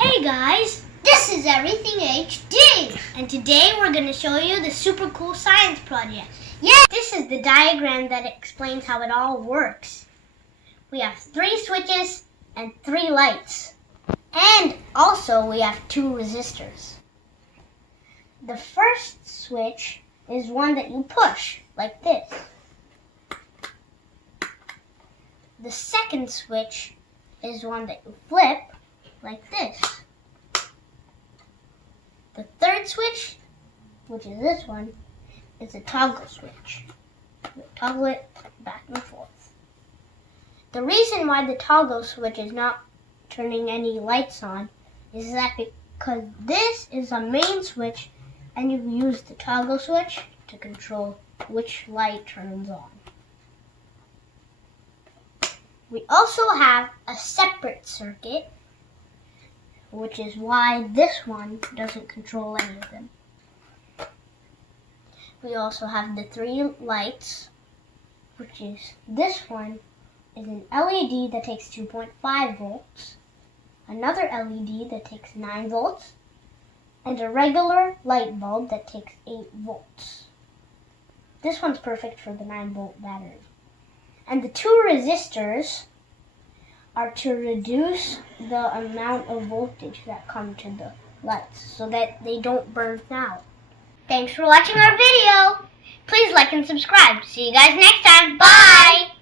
Hey guys, this is Everything HD, and today we're going to show you the super cool science project. Yeah, this is the diagram that explains how it all works. We have 3 switches and 3 lights, and also we have 2 resistors. The first switch is one that you push, like this. The second switch is one that you flip, like this. The third switch, which is this one, is a toggle switch. We toggle it back and forth. The reason why the toggle switch is not turning any lights on is that because this is a main switch and you use the toggle switch to control which light turns on. We also have a separate circuit, which is why this one doesn't control any of them. We also have the 3 lights, which is this one is an LED that takes 2.5 volts, another LED that takes 9 volts, and a regular light bulb that takes 8 volts. This one's perfect for the 9-volt battery. And the 2 resistors are to reduce the amount of voltage that come to the lights so that they don't burn out. Thanks for watching our video. Please like and subscribe. See you guys next time. Bye!